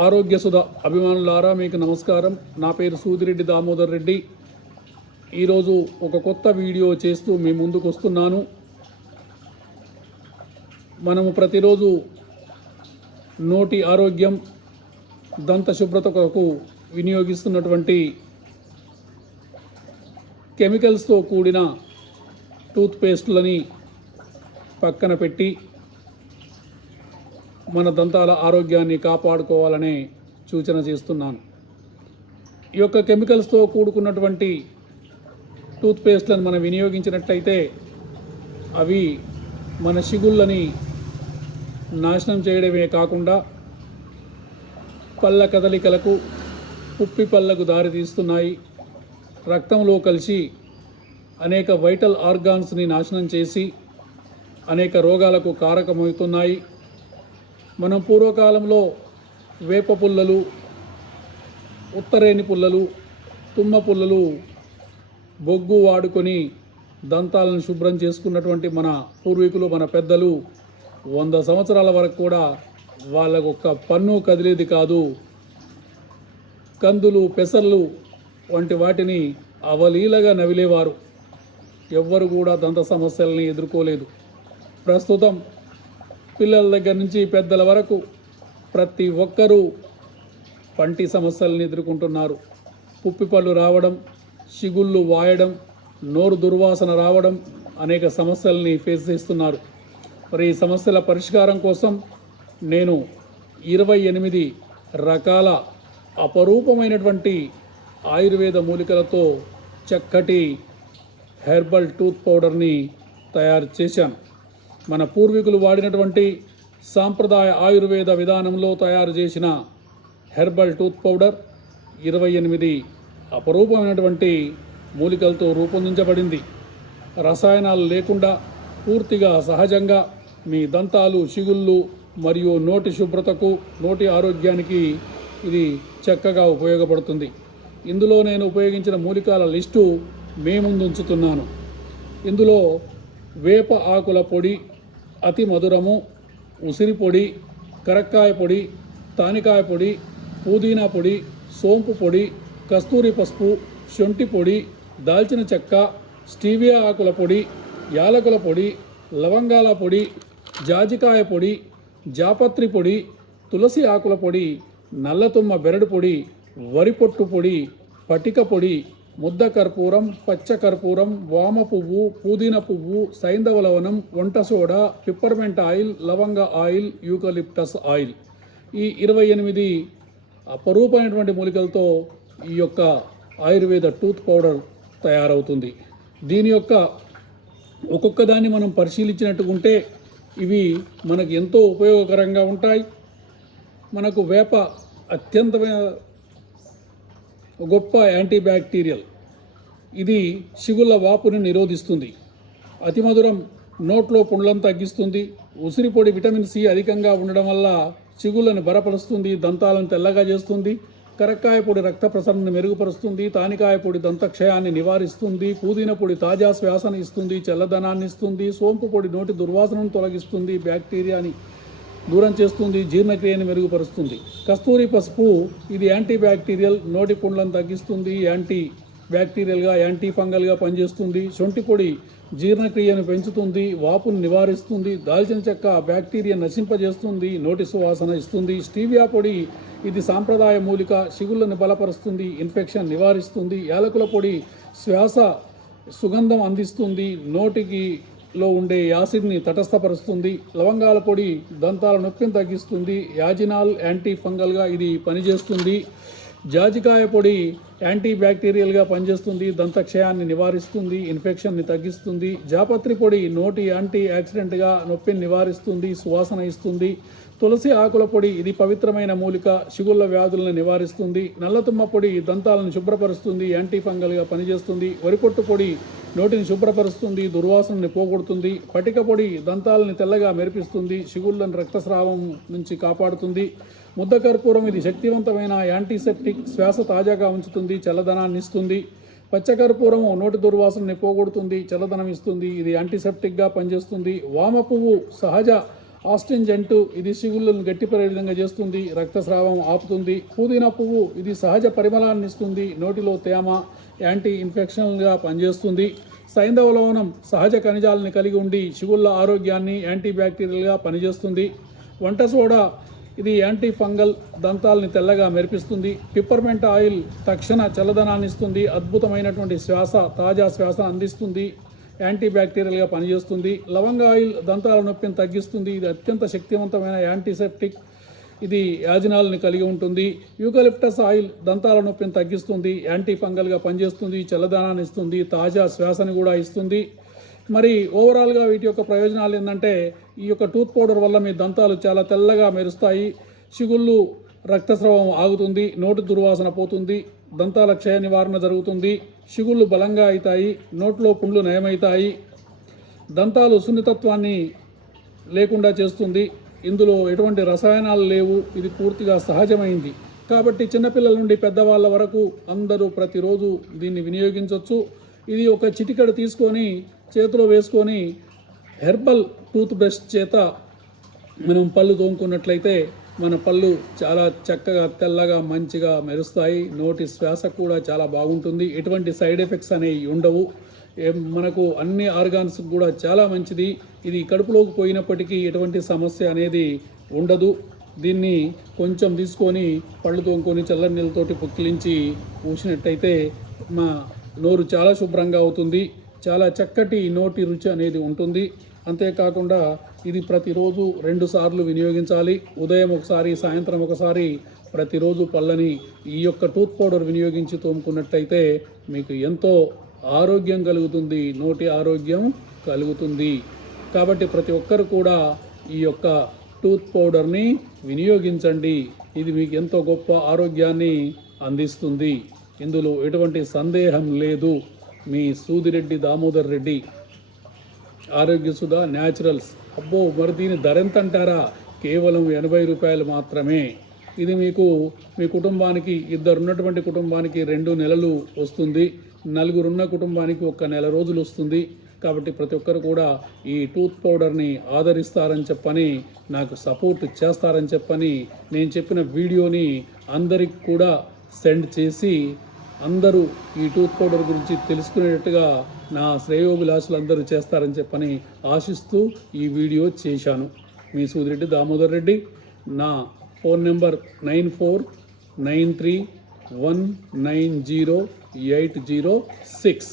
ఆరోగ్య సుధ అభిమానులారా మీకు నమస్కారం. నా పేరు సూదిరెడ్డి దామోదర్ రెడ్డి. ఈరోజు ఒక కొత్త వీడియో చేస్తూ మీ ముందుకు వస్తున్నాను. మనము ప్రతిరోజు నోటి ఆరోగ్యం, దంత శుభ్రత కొరకు వినియోగిస్తున్నటువంటి కెమికల్స్తో కూడిన టూత్పేస్టులని పక్కన పెట్టి మన దంతాల ఆరోగ్యాన్ని కాపాడుకోవాలనే సూచన చేస్తున్నాను. ఈ యొక్క కెమికల్స్తో కూడుకున్నటువంటి టూత్పేస్ట్లను మనం వినియోగించినట్లయితే అవి మన చిగుళ్ళని నాశనం చేయడమే కాకుండా పళ్ళ కదలికలకు, పుప్పి పళ్ళకు దారితీస్తున్నాయి. రక్తంలో కలిసి అనేక వైటల్ ఆర్గాన్స్ని నాశనం చేసి అనేక రోగాలకు కారకమవుతున్నాయి. మనం పూర్వకాలంలో వేప పుల్లలు, ఉత్తరేణి పుల్లలు, తుమ్మ పుల్లలు, బొగ్గు వాడుకొని దంతాలను శుభ్రం చేసుకున్నటువంటి మన పూర్వీకులు, మన పెద్దలు 100 సంవత్సరాల వరకు కూడా వాళ్ళకు ఒక్క పన్ను కదిలేది కాదు. కందులు, పెసర్లు వంటి వాటిని అవలీలగా నవిలేవారు. ఎవ్వరు కూడా దంత సమస్యలని ఎదుర్కోలేదు. ప్రస్తుతం పిల్లల దగ్గర నుంచి పెద్దల వరకు ప్రతి ఒక్కరూ పంటి సమస్యలను ఎదుర్కొంటున్నారు. పుప్పిపళ్ళు రావడం, చిగుళ్ళు వాయడం, నోరు దుర్వాసన రావడం అనేక సమస్యల్ని ఫేస్ చేస్తున్నారు. మరి ఈ సమస్యల పరిష్కారం కోసం నేను 28 రకాల అపరూపమైనటువంటి ఆయుర్వేద మూలికలతో చక్కటి హెర్బల్ టూత్ పౌడర్ని తయారు చేశాను. మన పూర్వీకులు వాడినటువంటి సాంప్రదాయ ఆయుర్వేద విధానంలో తయారు చేసిన హెర్బల్ టూత్ పౌడర్ 28 అపరూపమైనటువంటి మూలికలతో రూపొందించబడింది. రసాయనాలు లేకుండా పూర్తిగా సహజంగా మీ దంతాలు, చిగుళ్ళు మరియు నోటి శుభ్రతకు, నోటి ఆరోగ్యానికి ఇది చక్కగా ఉపయోగపడుతుంది. ఇందులో నేను ఉపయోగించిన మూలికల లిస్టు మీ ముందు ఉంచుతున్నాను. ఇందులో వేప ఆకుల పొడి, అతి మధురము, ఉసిరి పొడి, కరక్కాయ పొడి, తానికాయ పొడి, పుదీనా పొడి, సోంపు పొడి, కస్తూరి పసుపు, శొంఠి పొడి, దాల్చిన చెక్క, స్టీవియా ఆకుల పొడి, యాలకుల పొడి, లవంగాల పొడి, జాజికాయ పొడి, జాపత్రి పొడి, తులసి ఆకుల పొడి, నల్లతుమ్మ బెరడు పొడి, వరి పొట్టు పొడి, పటిక పొడి, ముద్ద కర్పూరం, పచ్చ కర్పూరం, వామ పువ్వు, పుదీనా పువ్వు, సైంధవ లవణం, వంట సోడా, పిప్పర్మెంట్ ఆయిల్, లవంగ ఆయిల్, యూకలిప్టస్ ఆయిల్. ఈ 28 అపరూపమైనటువంటి మూలికలతో ఈ యొక్క ఆయుర్వేద టూత్ పౌడర్ తయారవుతుంది. దీని యొక్క ఒక్కొక్క దాన్ని మనం పరిశీలించినట్టుకుంటే ఇవి మనకు ఎంతో ఉపయోగకరంగా ఉంటాయి. మనకు వేప అత్యంతమైన గొప్ప యాంటీబ్యాక్టీరియల్. ఇది చిగుళ్ళ వాపుని నిరోధిస్తుంది. అతి మధురం నోట్లో పుండ్లను తగ్గిస్తుంది. ఉసిరి పొడి విటమిన్ సి అధికంగా ఉండడం వల్ల చిగుళ్ళను బలపరుస్తుంది, దంతాలను తెల్లగా చేస్తుంది. కరక్కాయ పొడి రక్త ప్రసరణను మెరుగుపరుస్తుంది. తానికాయ పొడి దంతక్షయాన్ని నివారిస్తుంది. పుదీనా పొడి తాజా శ్వాసను ఇస్తుంది, చల్లదనాన్ని ఇస్తుంది. సోంపు పొడి నోటి దుర్వాసనను తొలగిస్తుంది, బ్యాక్టీరియాని దూరం చేస్తుంది, జీర్ణక్రియను మెరుగుపరుస్తుంది. కస్తూరి పసుపు ఇది యాంటీ బ్యాక్టీరియల్, నోటి పుండ్లను తగ్గిస్తుంది, యాంటీ బ్యాక్టీరియల్గా, యాంటీ ఫంగల్గా పనిచేస్తుంది. శొంఠి పొడి జీర్ణక్రియను పెంచుతుంది, వాపును నివారిస్తుంది. దాల్చిన చెక్క బ్యాక్టీరియా నశింపజేస్తుంది, నోటి సువాసన ఇస్తుంది. స్టీవియా పొడి ఇది సాంప్రదాయ మూలిక, చిగుళ్ళను బలపరుస్తుంది, ఇన్ఫెక్షన్ నివారిస్తుంది. యాలకుల పొడి శ్వాస సుగంధం అందిస్తుంది, నోటికి లో ఉండే యాసిడ్ని తటస్థపరుస్తుంది. లవంగాల పొడి దంతాల నొప్పిని తగ్గిస్తుంది, యాజినాల్ యాంటీ ఫంగల్గా ఇది పనిచేస్తుంది. జాజికాయ పొడి యాంటీ బ్యాక్టీరియల్గా పనిచేస్తుంది, దంతక్షయాన్ని నివారిస్తుంది, ఇన్ఫెక్షన్ని తగ్గిస్తుంది. జాపత్రి పొడి నోటి యాంటీ యాక్సిడెంట్గా నొప్పిని నివారిస్తుంది, సువాసన ఇస్తుంది. తులసి ఆకుల పొడి ఇది పవిత్రమైన మూలిక, చిగుళ్ళ వ్యాధులను నివారిస్తుంది. నల్లతుమ్మ పొడి దంతాలను శుభ్రపరుస్తుంది, యాంటీ ఫంగల్గా పనిచేస్తుంది. వరిపొట్టు పొడి నోటిని శుభ్రపరుస్తుంది, దుర్వాసనని పోగొడుతుంది. పటిక పొడి దంతాలను తెల్లగా మెరిపిస్తుంది, చిగుళ్ళను రక్తస్రావం నుంచి కాపాడుతుంది. ముద్ద కర్పూరం ఇది శక్తివంతమైన యాంటీసెప్టిక్, శ్వాస తాజాగా ఉంచుతుంది, చల్లదనాన్ని ఇస్తుంది. పచ్చకర్పూరము నోటి దుర్వాసనని పోగొడుతుంది, చల్లదనం ఇస్తుంది, ఇది యాంటీసెప్టిక్గా పనిచేస్తుంది. వామ పువ్వు సహజ ఆస్టింజెంట్ ఇది చిగుళ్ళను గట్టిపడే విధంగా చేస్తుంది, రక్తస్రావం ఆపుతుంది. పుదీనా పువ్వు ఇది సహజ పరిమళాన్ని ఇస్తుంది, నోటిలో తేమ, యాంటీ ఇన్ఫెక్షన్గా పనిచేస్తుంది. సైంధవ లవణం సహజ ఖనిజాలని కలిగి ఉండి చిగుళ్ళ ఆరోగ్యాన్ని యాంటీ బ్యాక్టీరియల్గా పనిచేస్తుంది. వంట సోడా ఇది యాంటీ ఫంగల్, దంతాలని తెల్లగా మెరిపిస్తుంది. పిప్పర్మెంట్ ఆయిల్ తక్షణ చల్లదనాన్ని ఇస్తుంది, అద్భుతమైనటువంటి తాజా శ్వాస అందిస్తుంది, యాంటీ బ్యాక్టీరియల్గా పనిచేస్తుంది. లవంగ ఆయిల్ దంతాల నొప్పిని తగ్గిస్తుంది, ఇది అత్యంత శక్తివంతమైన యాంటీసెప్టిక్, ఇది యాజినాల్ని కలిగి ఉంటుంది. యూకలిప్టస్ ఆయిల్ దంతాల నొప్పిని తగ్గిస్తుంది, యాంటీ ఫంగల్గా పనిచేస్తుంది, చల్లదనాన్ని ఇస్తుంది, తాజా శ్వాసని కూడా ఇస్తుంది. మరి ఓవరాల్గా వీటి యొక్క ప్రయోజనాలు ఏంటంటే, ఈ యొక్క టూత్ పౌడర్ వల్ల మీ దంతాలు చాలా తెల్లగా మెరుస్తాయి, చిగుళ్ళు రక్తస్రావం ఆగుతుంది, నోటి దుర్వాసన పోతుంది, దంతాల క్షయ నివారణ జరుగుతుంది, చిగుళ్ళు బలంగా అవుతాయి, నోట్లో పుండ్లు నయమవుతాయి, దంతాలు సున్నితత్వాన్ని లేకుండా చేస్తుంది. ఇందులో ఎటువంటి రసాయనాలు లేవు, ఇది పూర్తిగా సహజమైంది. కాబట్టి చిన్నపిల్లల నుండి పెద్దవాళ్ళ వరకు అందరూ ప్రతిరోజు దీన్ని వినియోగించవచ్చు. ఇది ఒక చిటికెడు తీసుకొని చేతిలో వేసుకొని హెర్బల్ టూత్ బ్రష్ చేత మనం పళ్ళు తోముకున్నట్లయితే మన పళ్ళు చాలా చక్కగా తెల్లగా మంచిగా మెరుస్తాయి, నోటి శ్వాస కూడా చాలా బాగుంటుంది, ఎటువంటి సైడ్ ఎఫెక్ట్స్ అనేవి ఉండవు. మనకు అన్ని ఆర్గాన్స్ కూడా చాలా మంచిది. ఇది కడుపులోకి పోయినప్పటికీ ఎటువంటి సమస్య అనేది ఉండదు. దీన్ని కొంచెం తీసుకొని పళ్ళు తోముకొని చల్లని నీళ్ళతోటి పుక్కిలించి పూసినట్టయితే మా నోరు చాలా శుభ్రంగా అవుతుంది, చాలా చక్కటి నోటి రుచి అనేది ఉంటుంది. అంతేకాకుండా ఇది ప్రతిరోజు 2 సార్లు వినియోగించాలి, ఉదయం ఒకసారి సాయంత్రం ఒకసారి. ప్రతిరోజు పళ్ళని ఈ యొక్క టూత్ పౌడర్ వినియోగించి తోముకున్నట్టయితే మీకు ఎంతో ఆరోగ్యం కలుగుతుంది, నోటి ఆరోగ్యం కలుగుతుంది. కాబట్టి ప్రతి ఒక్కరు కూడా ఈ యొక్క టూత్ పౌడర్ని వినియోగించండి, ఇది మీకు ఎంతో గొప్ప ఆరోగ్యాన్ని అందిస్తుంది. ఇందులో ఎటువంటి సందేహం లేదు. మీ సూదిరెడ్డి దామోదర్ రెడ్డి, ఆరోగ్య సుధా న్యాచురల్స్. అబ్బో, మరి దీని ధర ఎంత అంటారా? కేవలం 80 రూపాయలు మాత్రమే. ఇది మీకు మీ కుటుంబానికి, 2 ఉన్నటువంటి కుటుంబానికి 2 నెలలు వస్తుంది, 4 ఉన్న కుటుంబానికి 1 నెల రోజులు వస్తుంది. కాబట్టి ప్రతి ఒక్కరు కూడా ఈ టూత్ పౌడర్ని ఆదరిస్తారని చెప్పని, నాకు సపోర్ట్ చేస్తారని చెప్పని, నేను చెప్పిన వీడియోని అందరికి కూడా సెండ్ చేసి అందరూ ఈ టూత్ పౌడర్ గురించి తెలుసుకునేటట్టుగా నా శ్రేయోభిలాషులు అందరూ చేస్తారని చెప్పని ఆశిస్తూ ఈ వీడియో చేశాను. మీ సూదిరెడ్డి దామోదర్ రెడ్డి. నా ఫోన్ నెంబర్ 9493190806.